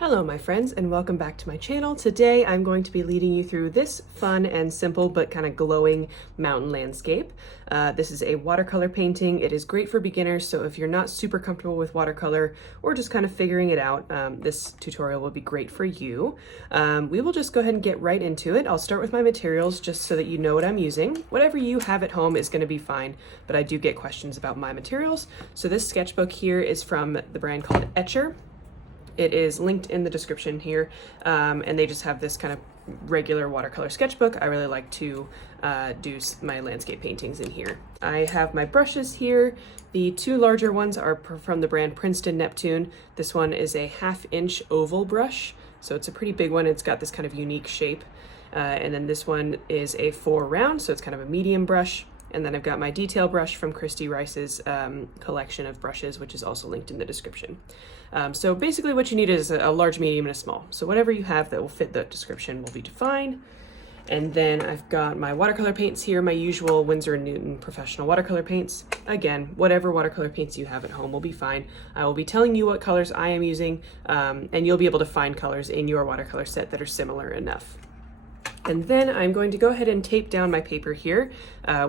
Hello my friends, and welcome back to my channel. Today I'm going to be leading you through this fun and simple but kind of glowing mountain landscape. This is a watercolor painting. It is great for beginners, so if you're not super comfortable with watercolor or just kind of figuring it out, this tutorial will be great for you. We will just go ahead and get right into it. I'll start with my materials just so that you know what I'm using. Whatever you have at home is going to be fine, but I do get questions about my materials. So this sketchbook here is from the brand called Etchr. It is linked in the description here, and they just have this kind of regular watercolor sketchbook. I really like to do my landscape paintings in here. I have my brushes here. The two larger ones are from the brand Princeton Neptune. This one is a 1/2-inch oval brush, so it's a pretty big one. It's got this kind of unique shape. And then this one is a Foreground, so it's kind of a medium brush. And then I've got my detail brush from Christy Rice's collection of brushes, which is also linked in the description. So basically what you need is a large, medium, and a small. So whatever you have that will fit the description will be fine. And then I've got my watercolor paints here, my usual Winsor&Newton professional watercolor paints. Again, whatever watercolor paints you have at home will be fine. I will be telling you what colors I am using, and you'll be able to find colors in your watercolor set that are similar enough. And then I'm going to go ahead and tape down my paper here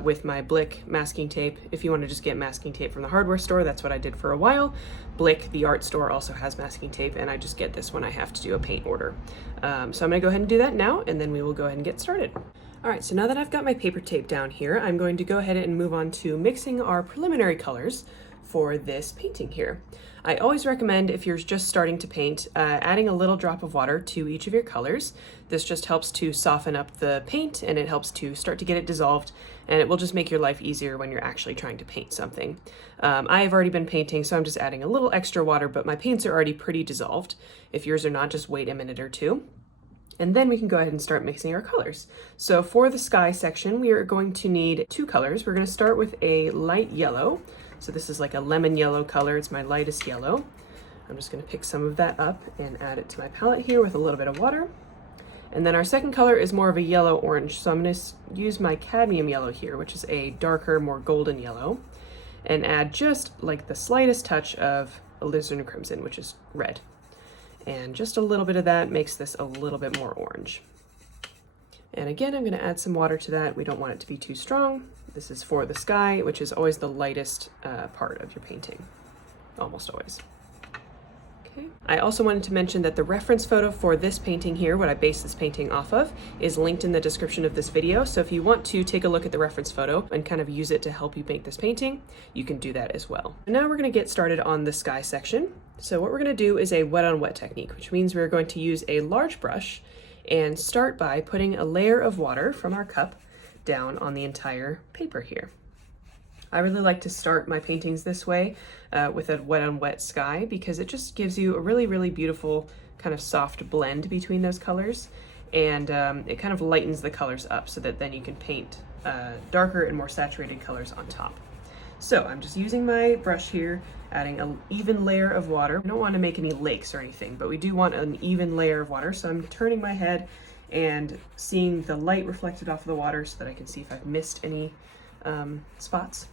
with my Blick masking tape. If you want to just get masking tape from the hardware store, that's what I did for a while. Blick, the art store, also has masking tape, and I just get this when I have to do a paint order. So I'm going to go ahead and do that now, and then we will go ahead and get started. All right, so now that I've got my paper tape down here, I'm going to go ahead and move on to mixing our preliminary colors for this painting here. I always recommend, if you're just starting to paint, adding a little drop of water to each of your colors. This just helps to soften up the paint, and it helps to start to get it dissolved, and it will just make your life easier when you're actually trying to paint something. I have already been painting, so I'm just adding a little extra water, but my paints are already pretty dissolved. If yours are not, just wait a minute or two. And then we can go ahead and start mixing our colors. So for the sky section, we are going to need two colors. We're going to start with a light yellow. So this is like a lemon yellow color. It's my lightest yellow. I'm just going to pick some of that up and add it to my palette here with a little bit of water. And then our second color is more of a yellow orange. So I'm going to use my cadmium yellow here, which is a darker, more golden yellow, and add just like the slightest touch of alizarin crimson, which is red. And just a little bit of that makes this a little bit more orange. And again, I'm going to add some water to that. We don't want it to be too strong. This is for the sky, which is always the lightest part of your painting, almost always. Okay. I also wanted to mention that the reference photo for this painting here, what I base this painting off of, is linked in the description of this video. So if you want to take a look at the reference photo and kind of use it to help you make this painting, you can do that as well. Now we're going to get started on the sky section. So what we're going to do is a wet on wet technique, which means we're going to use a large brush and start by putting a layer of water from our cup down on the entire paper here. I really like to start my paintings this way with a wet on wet sky, because it just gives you a really, really beautiful kind of soft blend between those colors, and it kind of lightens the colors up so that then you can paint darker and more saturated colors on top. So I'm just using my brush here, adding an even layer of water. We don't want to make any lakes or anything, but we do want an even layer of water. So I'm turning my head and seeing the light reflected off of the water so that I can see if I've missed any spots.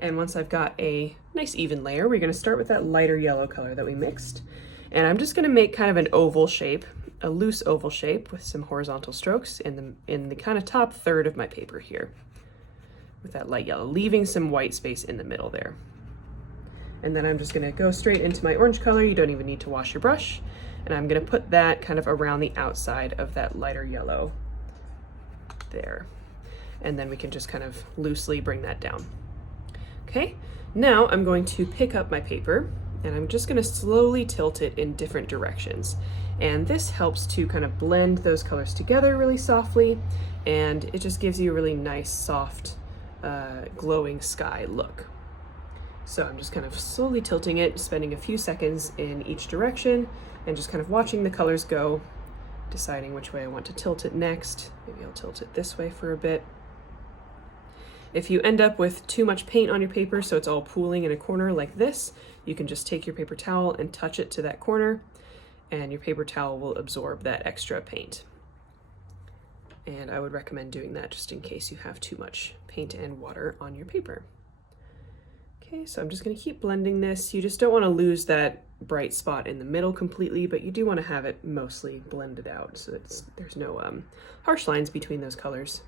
And once I've got a nice even layer, we're going to start with that lighter yellow color that we mixed. And I'm just going to make kind of an oval shape, a loose oval shape with some horizontal strokes in the kind of top third of my paper here with that light yellow, leaving some white space in the middle there. And then I'm just going to go straight into my orange color. You don't even need to wash your brush. And I'm going to put that kind of around the outside of that lighter yellow there. And then we can just kind of loosely bring that down. Okay, now I'm going to pick up my paper and I'm just going to slowly tilt it in different directions. And this helps to kind of blend those colors together really softly, and it just gives you a really nice, soft, glowing sky look. So I'm just kind of slowly tilting it, spending a few seconds in each direction, and just kind of watching the colors go, deciding which way I want to tilt it next. Maybe I'll tilt it this way for a bit. If you end up with too much paint on your paper, so it's all pooling in a corner like this, you can just take your paper towel and touch it to that corner, and your paper towel will absorb that extra paint. And I would recommend doing that just in case you have too much paint and water on your paper. Okay, so I'm just gonna keep blending this. You just don't wanna lose that bright spot in the middle completely, but you do wanna have it mostly blended out so that there's no harsh lines between those colors.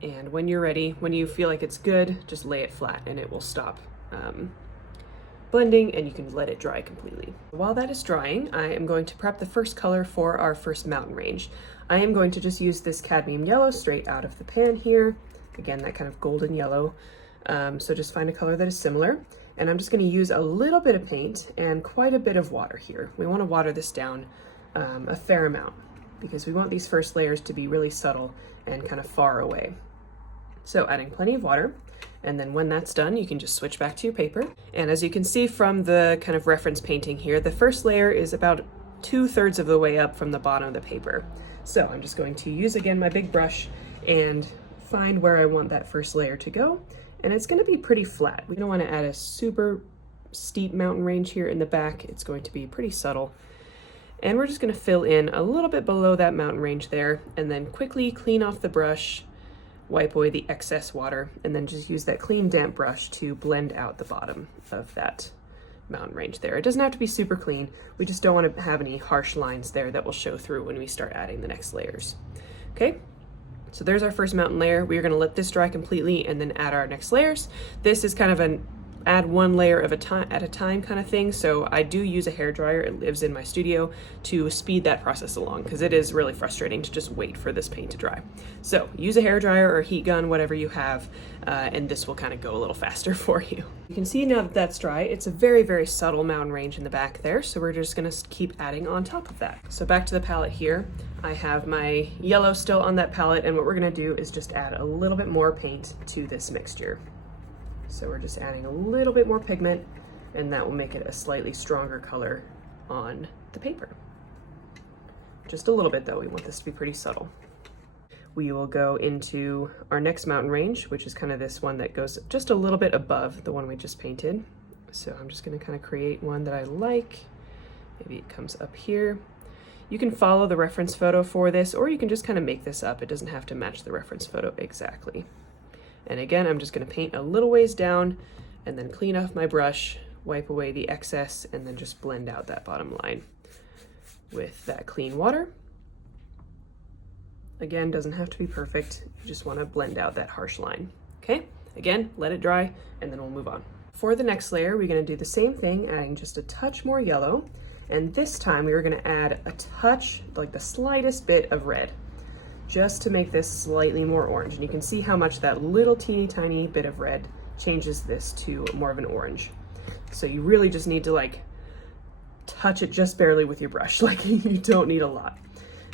And when you're ready, when you feel like it's good, just lay it flat and it will stop blending and you can let it dry completely. While that is drying, I am going to prep the first color for our first mountain range. I am going to just use this cadmium yellow straight out of the pan here. Again, that kind of golden yellow. So just find a color that is similar. And I'm just going to use a little bit of paint and quite a bit of water here. We want to water this down a fair amount because we want these first layers to be really subtle and kind of far away. So adding plenty of water. And then when that's done, you can just switch back to your paper. And as you can see from the kind of reference painting here, the first layer is about 2/3 of the way up from the bottom of the paper. So I'm just going to use again my big brush and find where I want that first layer to go. And it's going to be pretty flat. We don't want to add a super steep mountain range here in the back. It's going to be pretty subtle. And we're just going to fill in a little bit below that mountain range there and then quickly clean off the brush, wipe away the excess water, and then just use that clean damp brush to blend out the bottom of that mountain range there. It doesn't have to be super clean. We just don't want to have any harsh lines there that will show through when we start adding the next layers. Okay, so there's our first mountain layer. We're going to let this dry completely and then add our next layers. This is kind of an add one layer at a time kind of thing. So I do use a hairdryer. It lives in my studio to speed that process along because it is really frustrating to just wait for this paint to dry. So use a hairdryer or a heat gun, whatever you have, and this will kind of go a little faster for you. You can see now that that's dry, it's a very, very subtle mountain range in the back there. So we're just gonna keep adding on top of that. So back to the palette here, I have my yellow still on that palette, and what we're gonna do is just add a little bit more paint to this mixture. So we're just adding a little bit more pigment, and that will make it a slightly stronger color on the paper. Just a little bit though, we want this to be pretty subtle. We will go into our next mountain range, which is kind of this one that goes just a little bit above the one we just painted. So I'm just gonna kind of create one that I like. Maybe it comes up here. You can follow the reference photo for this, or you can just kind of make this up. It doesn't have to match the reference photo exactly. And again, I'm just going to paint a little ways down and then clean off my brush, wipe away the excess, and then just blend out that bottom line with that clean water. Again, doesn't have to be perfect. You just want to blend out that harsh line. Okay, again, let it dry and then we'll move on. For the next layer, we're going to do the same thing, adding just a touch more yellow. And this time we are going to add a touch, like the slightest bit of red, just to make this slightly more orange. And you can see how much that little teeny tiny bit of red changes this to more of an orange. So you really just need to like touch it just barely with your brush, like you don't need a lot.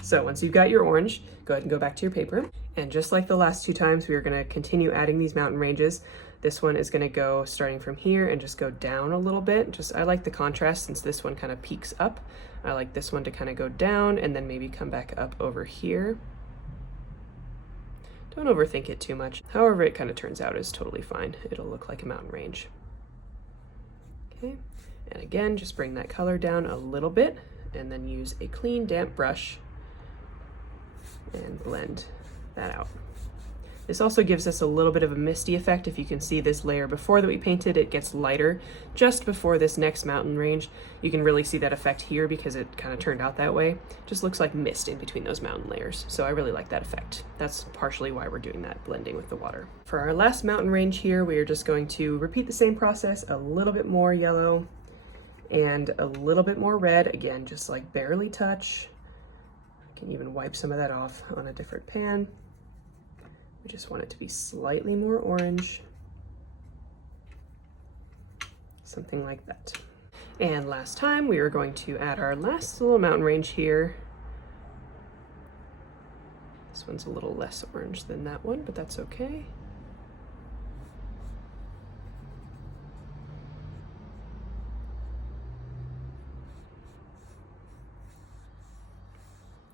So once you've got your orange, go ahead and go back to your paper. And just like the last two times, we are gonna continue adding these mountain ranges. This one is gonna go starting from here and just go down a little bit. I like the contrast since this one kind of peaks up. I like this one to kind of go down and then maybe come back up over here. Don't overthink it too much. However it kind of turns out is totally fine. It'll look like a mountain range. Okay, and again, just bring that color down a little bit and then use a clean, damp brush and blend that out. This also gives us a little bit of a misty effect. If you can see this layer before that we painted, it gets lighter just before this next mountain range. You can really see that effect here because it kind of turned out that way. Just looks like mist in between those mountain layers. So I really like that effect. That's partially why we're doing that blending with the water. For our last mountain range here, we are just going to repeat the same process, a little bit more yellow and a little bit more red. Again, just like barely touch. You can even wipe some of that off on a different pan. We just want it to be slightly more orange, something like that. And last time we are going to add our last little mountain range here. This one's a little less orange than that one, but that's okay.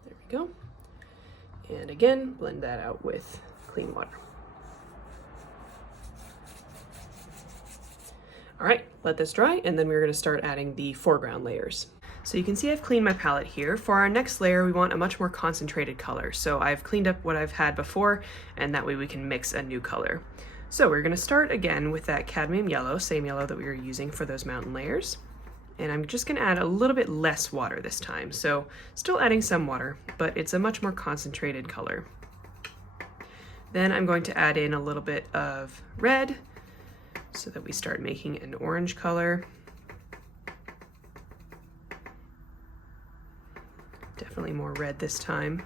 There we go. And again, blend that out with clean water. All right, let this dry, and then we're gonna start adding the foreground layers. So you can see I've cleaned my palette here. For our next layer, we want a much more concentrated color. So I've cleaned up what I've had before, and that way we can mix a new color. So we're gonna start again with that cadmium yellow, same yellow that we were using for those mountain layers. And I'm just gonna add a little bit less water this time. So still adding some water, but it's a much more concentrated color. Then I'm going to add in a little bit of red so that we start making an orange color. Definitely more red this time.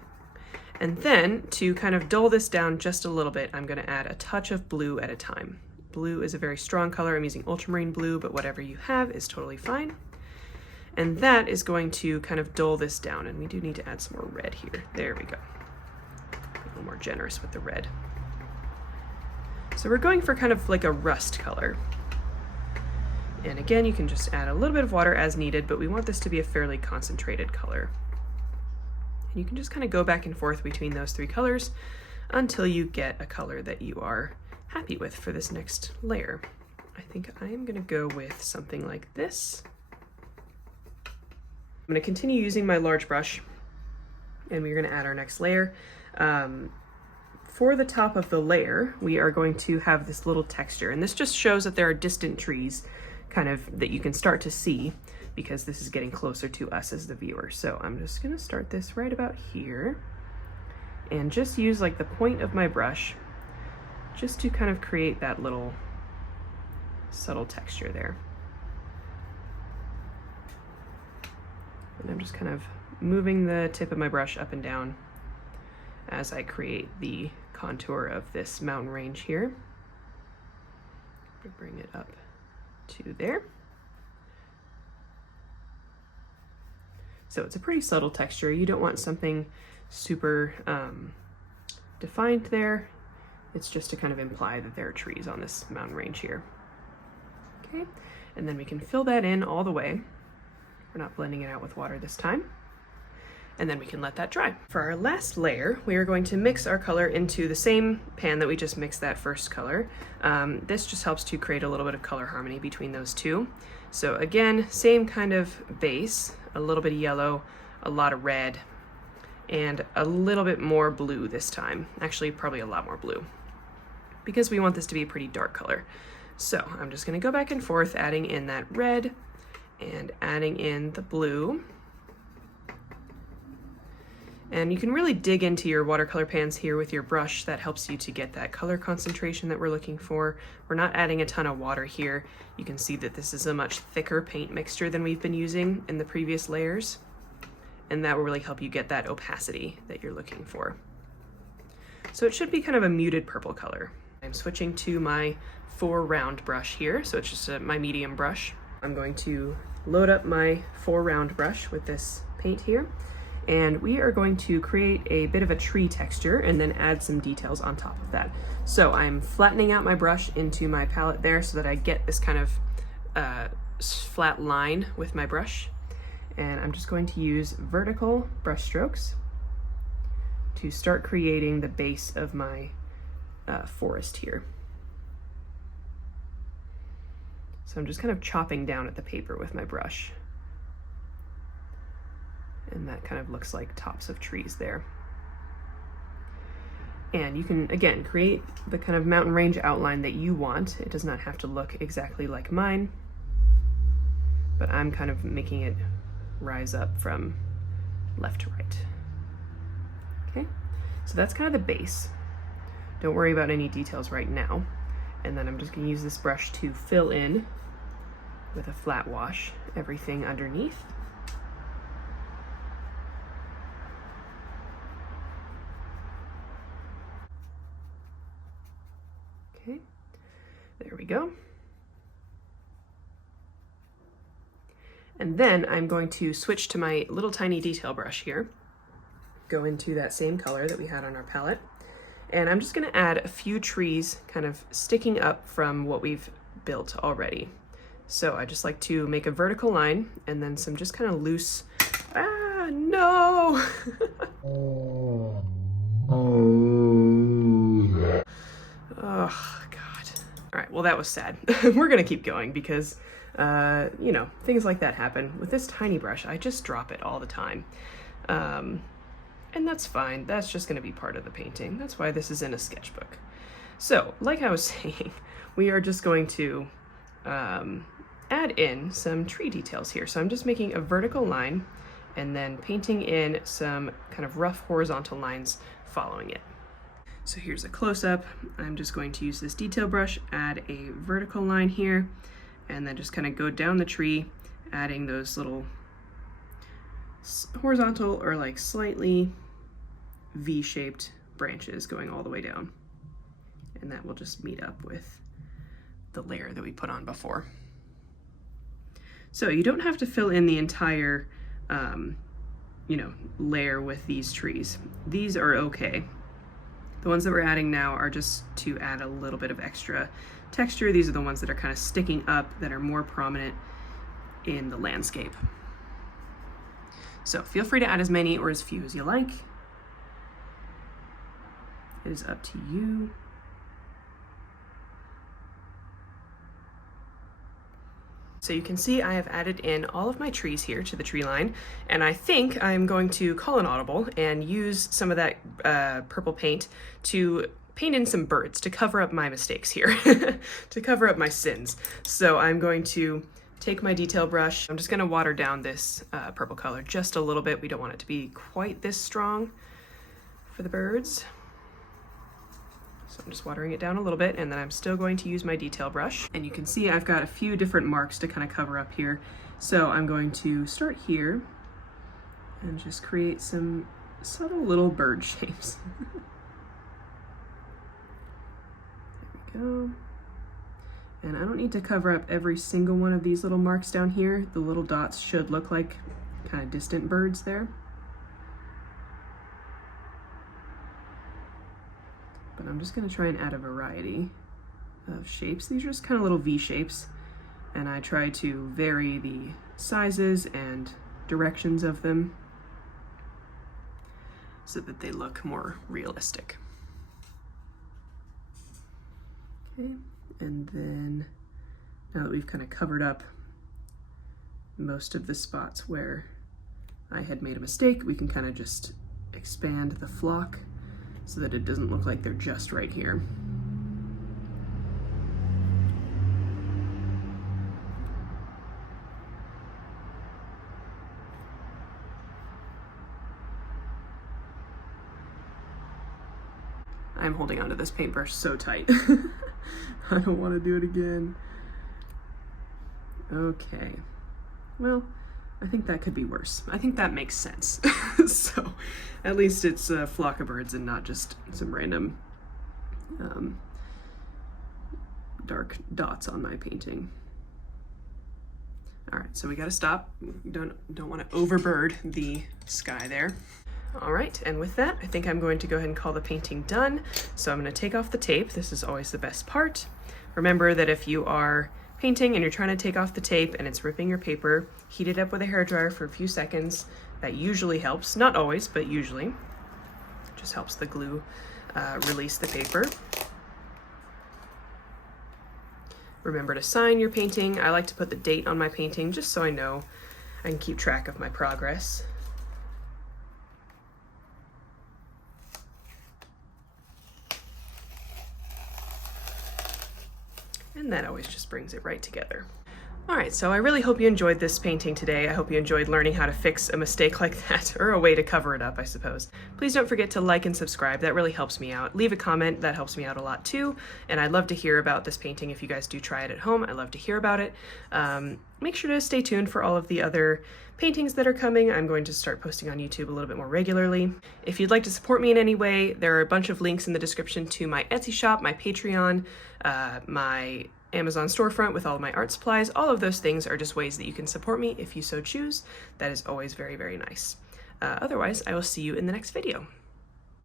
And then to kind of dull this down just a little bit, I'm gonna add a touch of blue at a time. Blue is a very strong color. I'm using ultramarine blue, but whatever you have is totally fine. And that is going to kind of dull this down, and we do need to add some more red here. There we go. A little more generous with the red. So we're going for kind of like a rust color. And again, you can just add a little bit of water as needed, but we want this to be a fairly concentrated color. And you can just kind of go back and forth between those three colors until you get a color that you are happy with for this next layer. I think I am gonna go with something like this. I'm gonna continue using my large brush, and we're gonna add our next layer. For the top of the layer, we are going to have this little texture, and this just shows that there are distant trees kind of that you can start to see because this is getting closer to us as the viewer. So I'm just gonna start this right about here and just use like the point of my brush just to kind of create that little subtle texture there. And I'm just kind of moving the tip of my brush up and down as I create the contour of this mountain range here. Bring it up to there. So it's a pretty subtle texture. You don't want something super defined there. It's just to kind of imply that there are trees on this mountain range here. Okay, and then we can fill that in all the way. We're not blending it out with water this time. And then we can let that dry. For our last layer, we are going to mix our color into the same pan that we just mixed that first color. This just helps to create a little bit of color harmony between those two. So again, same kind of base, a little bit of yellow, a lot of red, and a little bit more blue this time. Actually, probably a lot more blue, because we want this to be a pretty dark color. So I'm just gonna go back and forth, adding in that red and adding in the blue. And you can really dig into your watercolor pans here with your brush. That helps you to get that color concentration that we're looking for. We're not adding a ton of water here. You can see that this is a much thicker paint mixture than we've been using in the previous layers. And that will really help you get that opacity that you're looking for. So it should be kind of a muted purple color. I'm switching to my Foreground brush here. So it's just my medium brush. I'm going to load up my Foreground brush with this paint here. And we are going to create a bit of a tree texture and then add some details on top of that. So I'm flattening out my brush into my palette there so that I get this kind of flat line with my brush. And I'm just going to use vertical brush strokes to start creating the base of my forest here. So I'm just kind of chopping down at the paper with my brush. And that kind of looks like tops of trees there. And you can, again, create the kind of mountain range outline that you want. It does not have to look exactly like mine, but I'm kind of making it rise up from left to right. Okay, so that's kind of the base. Don't worry about any details right now. And then I'm just gonna use this brush to fill in with a flat wash everything underneath. Okay, there we go. And then I'm going to switch to my little tiny detail brush here, go into that same color that we had on our palette, and I'm just gonna add a few trees kind of sticking up from what we've built already. So I just like to make a vertical line and then some just kind of loose, no! Oh, God. All right, well, that was sad. We're gonna keep going because, you know, things like that happen. With this tiny brush, I just drop it all the time. And that's fine. That's just gonna be part of the painting. That's why this is in a sketchbook. So, like I was saying, we are just going to add in some tree details here. So I'm just making a vertical line and then painting in some kind of rough horizontal lines following it. So here's a close-up. I'm just going to use this detail brush, add a vertical line here, and then just kind of go down the tree, adding those little horizontal or like slightly V-shaped branches going all the way down. And that will just meet up with the layer that we put on before. So you don't have to fill in the entire, layer with these trees. These are okay. The ones that we're adding now are just to add a little bit of extra texture. These are the ones that are kind of sticking up, that are more prominent in the landscape. So feel free to add as many or as few as you like. It is up to you. So you can see I have added in all of my trees here to the tree line, and I think I'm going to call an audible and use some of that purple paint to paint in some birds to cover up my mistakes here, to cover up my sins. So I'm going to take my detail brush. I'm just going to water down this purple color just a little bit. We don't want it to be quite this strong for the birds. So I'm just watering it down a little bit, and then I'm still going to use my detail brush. And you can see I've got a few different marks to kind of cover up here. So I'm going to start here and just create some subtle little bird shapes. There we go. And I don't need to cover up every single one of these little marks down here. The little dots should look like kind of distant birds there. But I'm just going to try and add a variety of shapes. These are just kind of little V shapes, and I try to vary the sizes and directions of them so that they look more realistic. Okay, and then now that we've kind of covered up most of the spots where I had made a mistake, we can kind of just expand the flock so that it doesn't look like they're just right here. I'm holding onto this paintbrush so tight. I don't want to do it again. Okay. Well, I think that could be worse. I think that makes sense. So at least it's a flock of birds and not just some random dark dots on my painting. All right, so we gotta stop. Don't want to overbird the sky there. All right, and with that, I think I'm going to go ahead and call the painting done. So I'm going to take off the tape. This is always the best part. Remember that if you are painting and you're trying to take off the tape and it's ripping your paper, heat it up with a hairdryer for a few seconds. That usually helps. Not always, but usually. Just helps the glue release the paper. Remember to sign your painting. I like to put the date on my painting just so I know I can keep track of my progress. And that always just brings it right together. All right, so I really hope you enjoyed this painting today. I hope you enjoyed learning how to fix a mistake like that, or a way to cover it up, I suppose. Please don't forget to like and subscribe. That really helps me out. Leave a comment. That helps me out a lot too. And I'd love to hear about this painting if you guys do try it at home. I'd love to hear about it. Make sure to stay tuned for all of the other paintings that are coming. I'm going to start posting on YouTube a little bit more regularly. If you'd like to support me in any way, there are a bunch of links in the description to my Etsy shop, my Patreon, my Amazon storefront with all of my art supplies. All of those things are just ways that you can support me if you so choose. That is always very, very nice. Otherwise, I will see you in the next video.